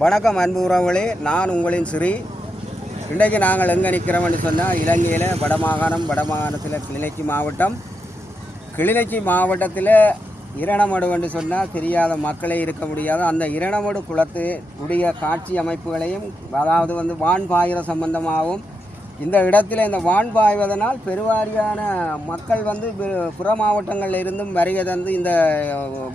வணக்கம் அன்பு உறவுகளே, நான் உங்களின் ஸ்ரீ. இன்றைக்கு நாங்கள் எங்கே நிற்கிறோம்னு சொன்னால் இலங்கையில் வடமாகாணத்தில் கிளிநொச்சி மாவட்டத்தில் இரணமடு என்று சொன்னால் தெரியாத மக்களே இருக்க முடியாது. அந்த இரணமடு குளத்து உடைய காட்சி அமைப்புகளையும், அதாவது வான் பாயிர சம்பந்தமாகவும், இந்த இடத்துல இந்த வான் பாய்வதனால் பெருவாரியான மக்கள் புற மாவட்டங்களில் இருந்தும் வருகை தந்து இந்த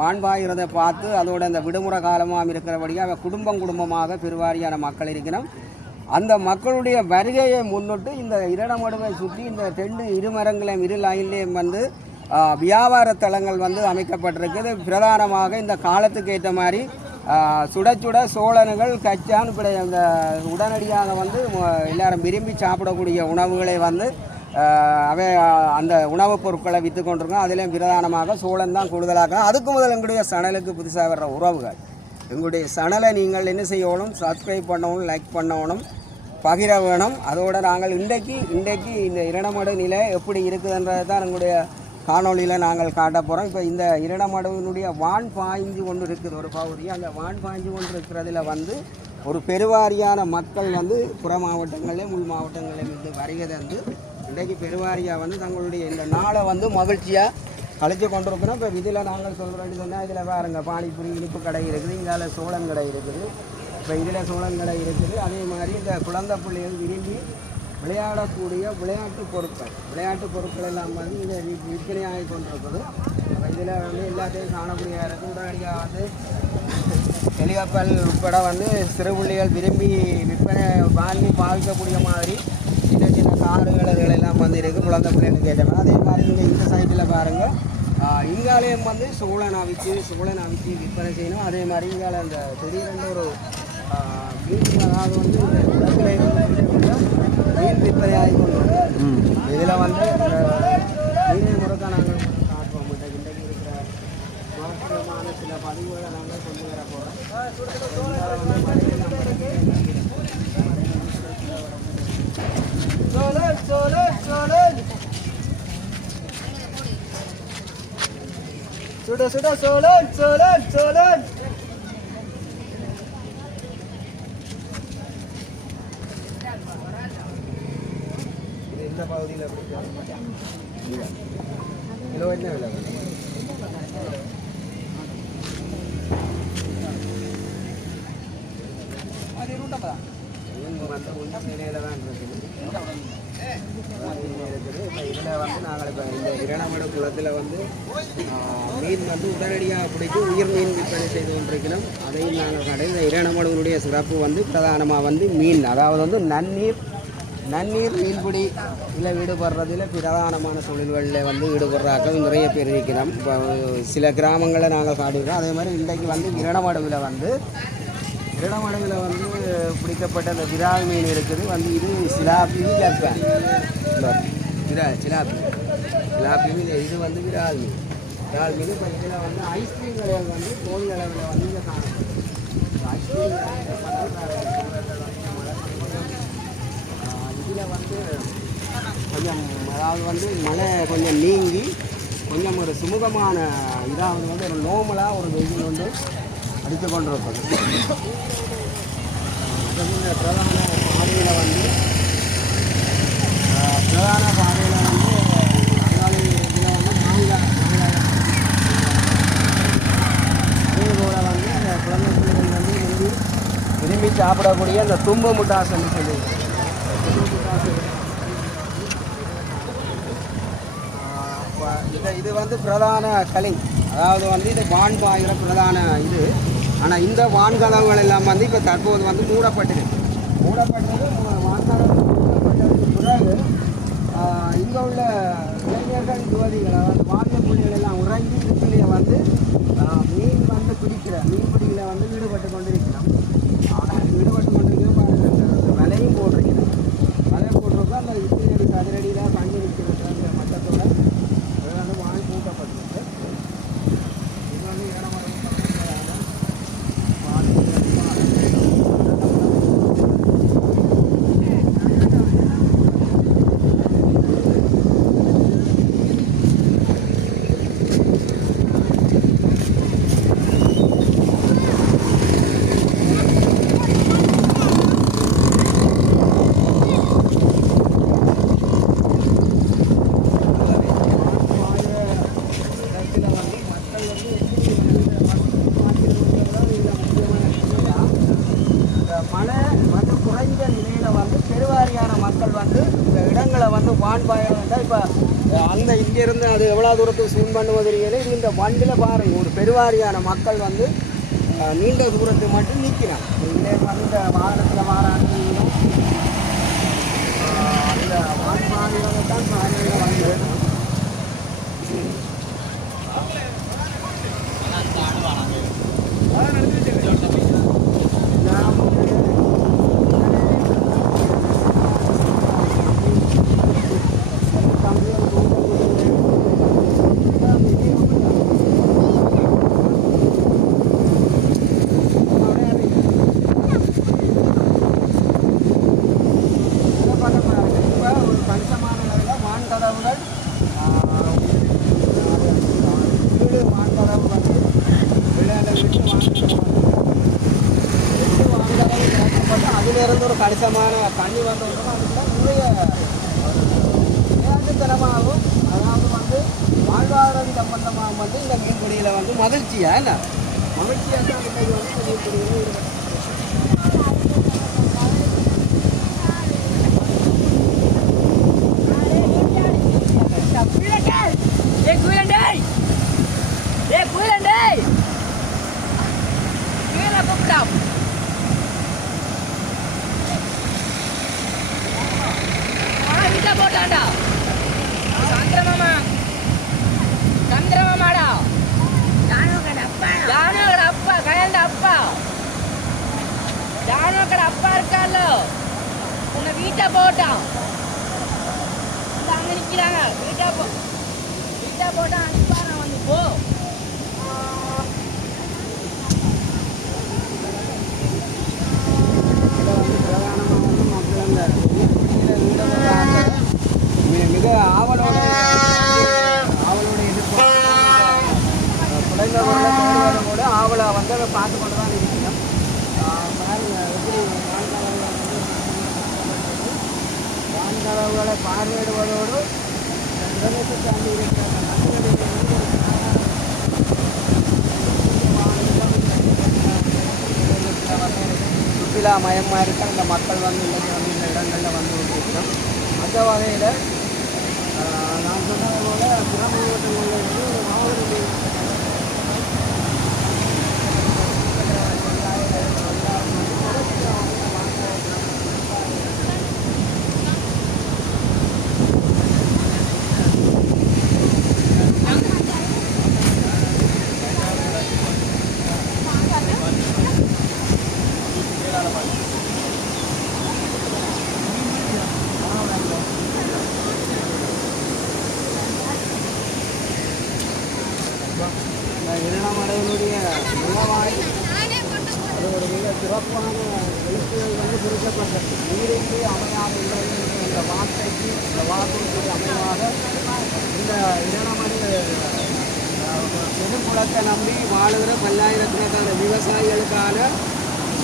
வான் பாய்கிறதை பார்த்து அதோட இந்த விடுமுறை காலமாக இருக்கிறபடியாக குடும்பமாக பெருவாரியான மக்கள் இருக்கணும். அந்த மக்களுடைய வருகையை முன்னிட்டு இந்த இரணமடுவை சுற்றி இந்த ரெண்டு இருமரங்களையும் இரு லைன்லேயும் வியாபார தலங்கள் அமைக்கப்பட்டிருக்குது. பிரதானமாக இந்த காலத்துக்கு ஏற்ற மாதிரி சுட சோழனுகள் கச்சான் இப்படி அந்த உடனடியாக எல்லாரும் விரும்பி சாப்பிடக்கூடிய உணவுகளை அவை அந்த உணவுப் பொருட்களை விற்று கொண்டிருக்கோம். அதிலேயும் பிரதானமாக சோழன் தான் கூடுதலாக. அதுக்கு முதல் எங்களுடைய சனலுக்கு புதுசாக வர்ற உறவுகள், எங்களுடைய சனலை நீங்கள் என்ன செய்யணும், சப்ஸ்கிரைப் பண்ணணும், லைக் பண்ணணும், பகிர வேணும். அதோடு நாங்கள் இன்றைக்கு இந்த இரணமடு நிலை எப்படி இருக்குதுன்றது தான் எங்களுடைய காணொலியில் நாங்கள் காட்ட போகிறோம். இப்போ இந்த இரணமடுவினுடைய வான் பாய்ஞ்சு கொண்டு இருக்குது ஒரு பகுதி. அந்த வான் பாய்ஞ்சு கொண்டு இருக்கிறதுல ஒரு பெருவாரியான மக்கள் புற மாவட்டங்களிலும் உள் மாவட்டங்களிலும் வருகை தந்து இன்றைக்கு பெருவாரியாக தங்களுடைய இந்த நாளை மகிழ்ச்சியாக கழித்து கொண்டிருக்கிறோம். இப்போ இதில் நாங்கள் சொல்கிறோன்னு சொன்னால் இதில் பாருங்க, பானிபுரி இனிப்பு கடை இருக்குது, இங்கே சோளன் கடை இருக்குது. இப்போ இதில் சோளன் கடை இருக்குது. அதே மாதிரி இந்த குழந்தை பிள்ளைகள் விரும்பி விளையாடக்கூடிய விளையாட்டு பொருட்கள் எல்லாம் இங்கே விற்பனையாகி கொண்டிருக்குது. இதில் எல்லாத்தையும் காணக்கூடிய இருக்குது. உடனடியாக ஹெலிகாப்டர் உட்பட சிறுபிள்ளைகள் விரும்பி விற்பனை வாங்கி பாவிக்கக்கூடிய மாதிரி சின்ன கார்கள் எல்லாம் இருக்குது குழந்தை பிள்ளைகளுக்கு கேட்டாங்க. அதே மாதிரி இங்கே இந்த சைட்டில் பாருங்கள், இங்காலயம் சோளன் அவிச்சு விற்பனை செய்யணும். அதே மாதிரி இங்கால அந்த திடீரென்று ஒரு மீன், அதாவது மீன் விற்பனையாகி கொண்டு இதில் மீனை முறைக்க நாங்கள் காட்டுவோம். இன்றைக்கு இருக்கிற சுவாரஸ்யமான சில பதிவுகளை நாங்கள் கொண்டு வர போகிறோம். சுட சோழன் இந்த பகுதியில் கிலோ என்ன விலை? நிலையில தான் இருக்குது. இதில் நாங்கள் இப்போ இந்த இரணமடு குளத்தில் மீன் உடனடியாக பிடிச்சி உயிர் மீன் விற்பனை செய்து கொண்டிருக்கிறோம். அதையும் நாங்கள் கடை இந்த இரணமடுனுடைய சிறப்பு பிரதானமாக மீன், அதாவது நன்னீர் மீன்பிடி இதில் ஈடுபடுறதில் பிரதானமான தொழில்களில் ஈடுபடுறாக்கள் நிறைய பேர் இருக்கிறோம். இப்போ சில கிராமங்களில் நாங்கள் காட்டியிருக்கோம். அதே மாதிரி இன்றைக்கு இரணமடுவில் பிடிக்கப்பட்ட அந்த விரால் மீன் இருக்குது. இது சிலாப்பி ஜப்பான் சிலாப்பி மீன், இது விரால் மீன். இப்போ இதில் ஐஸ்கிரீம் கடைகள் கோயில் அளவில் இங்கே காணப்படும். ஐஸ்கிரீம் இதில் கொஞ்சம், அதாவது மழை கொஞ்சம் நீங்கி கொஞ்சம் ஒரு சுமூகமான இதாக ஒரு நோமலாக ஒரு வெயில் அடித்து கொண்டு இருப்பது. பிரதான பாதையில் மாங்காய் அதே போல் அந்த குழந்தை பிள்ளைகள் விரும்பி சாப்பிடக்கூடிய அந்த தும்பு முட்டாசன்னு சொல்லி இது பிரதான கலை, அதாவது இது வான் பாய்கிற பிரதான இது. ஆனால் இந்த வான்கதவுகள் எல்லாம் இப்போ தற்போது மூடப்பட்டிருக்கு. வான்கதவு மூடப்பட்டதுக்கு பிறகு இங்கே உள்ள இளைஞர்கள் யுவதிகள், அதாவது வாலிய புள்ளிகள் எல்லாம் உறங்கி இதுக்குள்ளேயே மீன் மீன்பிடியில் ஈடுபட்டு கொண்டிருக்கிறோம். ஈடுபட்டு கொண்டிருக்கிறோம். விலையும் போட்டிருக்கிறோம். விலை போட்டிருக்கோம். அந்த இப்படி கதிரடியில் பண்ணி நிற்கிறது அந்த மட்டத்தோட வாங்கி கூட்டப்பட்டிருக்கு. இது இரணமடு இப்போ அந்த இங்கேருந்து அது எவ்வளோ தூரத்துக்கு சூன் பண்ணுவது தெரியல. இது இந்த வண்டியில் பாருங்கள் ஒரு பெருவாரியான மக்கள் வந்து நீண்ட தூரத்துக்கு மட்டும் நிற்கிறான். இங்கே வந்து வாகனத்தில் மாறாங்க அந்த வாகனங்களை தான் வந்து அதிலிருந்து ஒரு கணிசமான தண்ணி வந்தோம்னா அதுதான் நிறைய விளையாட்டுத்தனமாகவும் அதாவது வந்து வாழ்வாதாரம் சம்பந்தமாக வந்து இந்த மீன்பிடியில் வந்து மகிழ்ச்சியாக என்ன மகிழ்ச்சியாக தான் இன்னைக்கு வந்து மீன்பிடியில் அப்பா இருக்கால உன்னை வீட்டை போட்டான் அங்க நிக்கிறாங்க. வீட்டை போட்டான் அனுப்பா நான் வந்து போ. மிக ஆவலோட குழந்தைகளோட ஆவலை வந்து அதை பார்த்து கொண்டு தான் இருக்கிறோம். வான்கதவுகளை பார்வையிடுவதோடு பிரதேச சார்ந்து இருக்கிற சுற்றுலா மயமாக இருக்க இந்த மக்கள் வந்து இன்றைக்கி வந்து இந்த இடங்களில் வந்து கொண்டிருக்கிறோம். அந்த வகையில் நான் சொன்னது போல பிற மாவட்டங்களில் வந்து ஒரு மாவட்ட இரணமடையினுடைய நிலவாய் அது ஒரு மிக சிறப்பான எழுத்துகள் வந்து குறிக்கப்பட்டது. நீரின்றி அமையாத இல்லைன்னு இந்த வார்த்தைக்கு இந்த வாக்குறுதிக்கு அமைவாக இந்த இரணமடை பெருங்குளத்தை நம்பி வாழுகிற பல்லாயிரக்கணக்கான விவசாயிகளுக்கான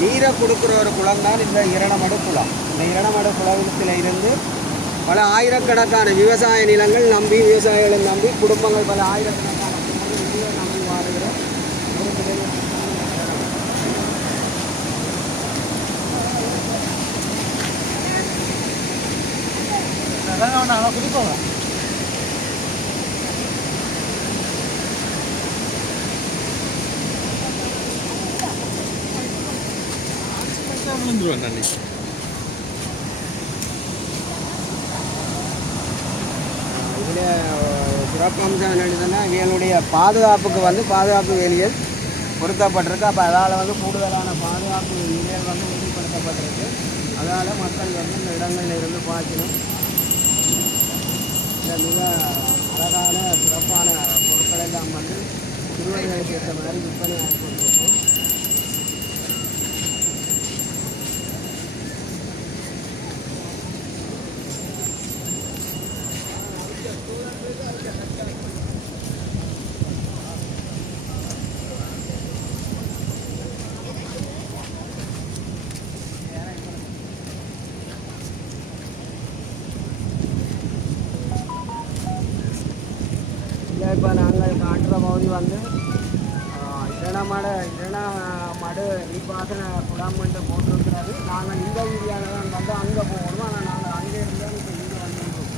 நீரை கொடுக்குற ஒரு குளம் தான் இந்த இரணமடு குளம். இந்த இரணமடு குளத்தில் இருந்து பல ஆயிரக்கணக்கான விவசாய நிலங்கள் நம்பி விவசாயிகளை நம்பி குடும்பங்கள் பல ஆயிரக்கணக்கான குடும்பங்கள் நீரை நம்பி வாழுகிற ஒரு குடிப்போம். இதில் சிறப்பம்சம் என்னென்னு சொன்னால் இவங்களுடைய பாதுகாப்புக்கு வந்து பாதுகாப்பு வேலிகள் பொருத்தப்பட்டிருக்கு. அப்போ அதால் வந்து கூடுதலான பாதுகாப்பு வேலிகள் வந்து உறுதிப்படுத்தப்பட்டிருக்கு. அதால் மக்கள் வந்து இந்த இடங்களில் இருந்து பார்க்கணும். இந்த மிக அழகான சிறப்பான பொருட்கள் எல்லாம் வந்து சிறுவர்களுக்கு ஏற்ற மாதிரி விற்பனை ஆகி கொண்டிருக்கும். இப்போ நாங்கள் காட்டுற பகுதி வந்து இரணமடு நீர்ப்பாசன குளம் என்று போட்டிருக்கிறது. நாங்கள் இந்த ஏரியாவில் தான் வந்து அங்கே போகணும். ஆனால் நாங்கள் அங்கே இருந்தால் இப்போ இங்கே வந்துருக்கோம்.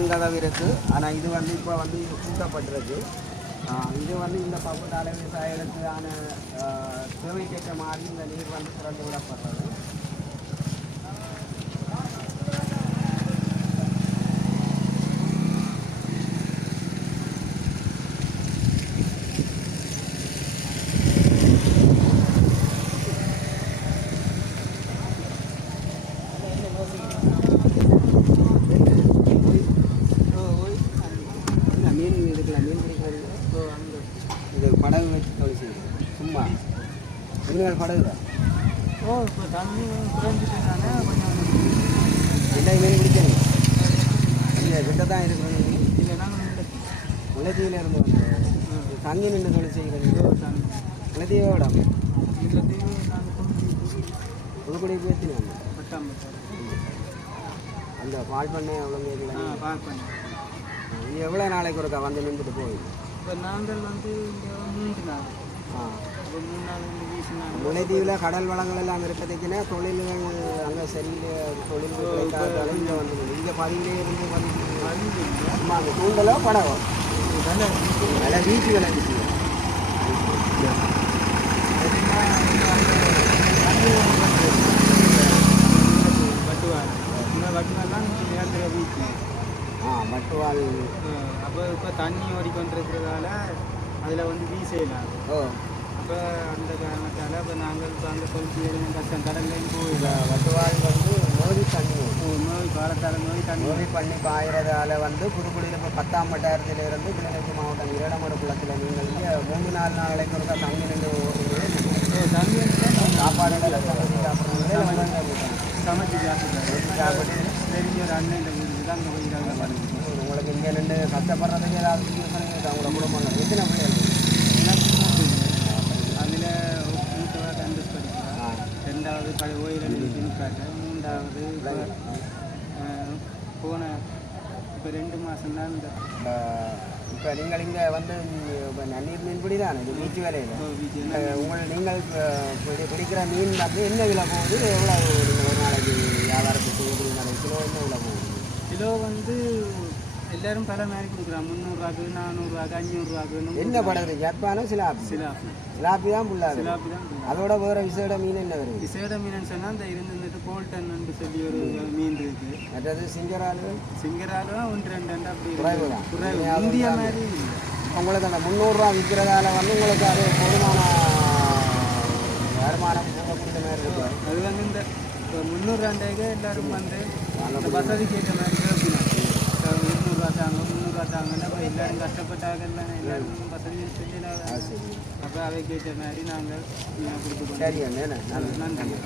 வான்கதவு இருக்குது. ஆனால் இது வந்து இப்போ வந்து கூட்டப்பட்டிருக்கு. இது வந்து இந்த பகுதால விவசாயிகளுக்கான தேவைக்கேற்ற மாதிரி இந்த நீர் வந்து திறந்து விடப்பட்டது. மீன் இதுக்குலாம் மீன் பிடிக்கிறது இது படகு வச்சு தொழில் செய்யுது. சும்மா மீன்கள் படகு தான். இப்போ தண்ணி குறைஞ்சிட்டனால கொஞ்சம் இல்லை மீன் பிடிக்கணும். இல்லை கிட்ட தான் இருக்கிறது. இல்லை நாங்கள் முளைத்தீவில் இருந்து வந்து தங்கி நின்று தொழில் செய்கிறது. முளைத்தீவோட இல்லத்தையும் நாங்கள் புதுக்குடி பேசினோம். பட்டாம்பட்டார் அந்த பால் பண்ணை அவ்வளோ கேட்கல. பார்க் பண்ணி இது எவ்வளோ நாளைக்கு ஒருக்கா வந்து நின்றுட்டு போகுது? இப்போ நாங்கள் வந்து இங்கே 3 நாள் இப்போ 3 நாள் வந்து வீசினாங்க. முல்லைத்தீவில் கடல் வளங்கள் எல்லாம் இருப்பதைக்குன்னா தொழில்கள் அங்கே சரியில்லை. தொழில் கிடைக்காதால இங்கே வந்து இங்கே பதிவிலே இருந்து வந்து சும்மா அந்த தூண்டலோ படகோ விலை வீச்சு விலை வீச்சு வட்டுவாள் இந்த வட்டுவாள்லாம் நேரத்தில் வீச்சு. மட்டுவாள். அப்போ இப்போ தண்ணி ஓடிக்கொண்டிருக்கிறதால அதில் வந்து வீசையிலாம். அப்போ அந்த காரணத்தால் இப்போ நாங்கள் இப்போ அந்த தொழிற்சி கஷ்டம் கடல்லையும் போயிடலாம். வட்டுவாள் வந்து நோய் தண்ணி நோய் காலத்தால் நோய் தண்ணி நோய் பண்ணி பாயிறதால வந்து புதுக்குடியில் இப்போ 10ஆம் வட்டாரத்திலிருந்து கிளிநொச்சி மாவட்டம் இரடமடு குளத்தில் நீங்கள் இங்கே 3-4 நாளைக்கு ஒருக்கா தங்கி நின்று தண்ணி சாப்பாடு சாப்பிட்றவங்களே சமைச்சு சாப்பிட்டு தெரிஞ்ச ஒரு அண்ணன் வீட்டுக்கு தான் அங்கே போயிடாங்க பாருங்க. உங்களுக்கு இங்கே நின்று கஷ்டப்படுறதுக்கு ஏதாவது உங்களோட குடும்பம் எத்தனை பிள்ளைகள்? அதில் மூத்தவா கண்டஸ் படிக்கிறேன். 2வது ஓயிரல் நிற்காட்டு. 3வது போன இப்போ 2 மாதம் தான் இந்த இப்போ நீங்கள் இங்கே வந்து இப்போ நன்னீர் மீன்பிடி தானே இது பீச்சு வேலையில் நீங்கள் பிடிக்கிற மீன் வந்து என்ன விலை போகுது? எவ்வளோ ஒரு நாளைக்கு வியாபாரத்துக்கு எப்படி கிலோ என்ன விலை போகுது? கிலோ வந்து எல்லாரும் பல மாதிரி கொடுக்குறான். 300 ரூபாய்க்கு 400 ரூபாய்க்கு 500 ரூபாய்க்கு. என்ன படகு ஜப்பானோ சிலாப்பி? சிலாப்பி தான் புல்லாது. சிலாப்பி தான். அதோட வேறு விசேட மீன் என்ன வருது? விசேட மீன் சொன்னால் அந்த இருந்துட்டு கோல்டன் சொல்லி ஒரு மீன் இருக்குது. மற்றது சிங்கராலு? சிங்கராலும் 1-2 அப்படி குறைவு தான். இந்தியா மாதிரி உங்களுக்கு அந்த 300 ரூபா விற்கிறதால வந்து உங்களுக்கு அது போதுமான வருமானம் கொடுத்த மாதிரி இருக்கு. அது வந்து இந்த 300 ரூபாய்க்கு எல்லாரும் வந்து அந்த வசதிக்கு ஏற்ற மாதிரி கேட்கணும். 200 ரூபா தாங்க 300 ரூபா தாங்கன்னா அப்போ எல்லாரும் கஷ்டப்பட்டாங்க. எல்லாரும் வசதி செஞ்சிடாத. அப்போ அவை கேட்ட மாதிரி நாங்கள் கொடுத்துக்கோம். சரி அண்ணே நன்றி.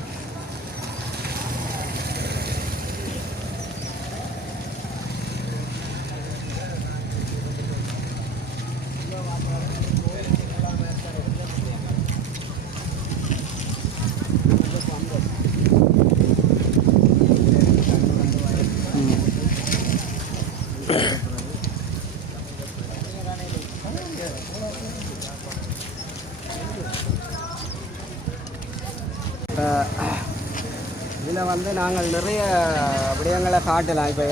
இதில் வந்து நாங்கள் நிறைய விடயங்களை காட்டலாம். இப்போ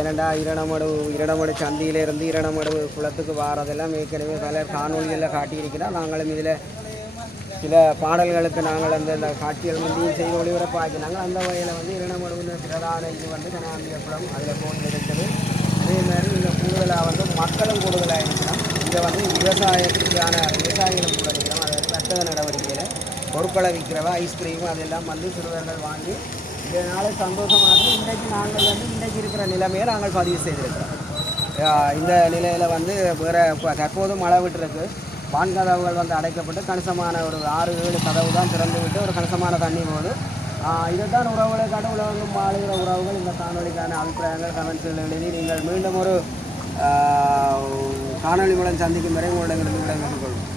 இரடமடு சந்தியிலேருந்து இரடமடு குளத்துக்கு வாரதெல்லாம் ஏற்கனவே பல காணொலிகளில் காட்டியிருக்கிறோம். நாங்களும் இதில் சில பாடல்களுக்கு நாங்கள் அந்த காட்சிகள் முந்தையும் செய்து ஒளிபரப்பாக்கினாங்க. அந்த வகையில் வந்து இரடமடு பிரதான இது வந்து கனாம்பிய குளம் அதில் கோயில் இருக்குது. அதே மாதிரி இங்கே கூடுதலாக வந்து மக்களும் கூடுதலாக இருக்கிறோம். இங்கே வந்து விவசாயிகளும் கூட இருக்கிறோம். அதாவது வர்த்தக நடவடிக்கையில் பொருட்களை விற்கிறவா ஐஸ்கிரீமு அதெல்லாம் வந்து சிறுவர்கள் வாங்கி இதனால சந்தோஷமாக இன்றைக்கு நாங்கள் வந்து இன்றைக்கு இருக்கிற நிலைமையை நாங்கள் பதிவு செய்திருக்கிறோம். இந்த நிலையில் வந்து வேறு தற்போது மழை விட்டுருக்கு. வான்கதவுகள் வந்து அடைக்கப்பட்டு கணிசமான ஒரு 6-7 கதவு தான் திறந்து விட்டு ஒரு கணிசமான தண்ணி போகுது. இதைத்தான் உறவுகளை காட்ட உலகம் வாழுகிற உறவுகள் இந்த காணொலிக்கான அபிப்பிராயங்கள் கமெண்ட்ஸில் எழுதி நீங்கள் மீண்டும் ஒரு காணொலி மூலம் சந்திக்கும் வரை உங்களிடமிருந்து விடைபெற்றுக் கொள்வோம்.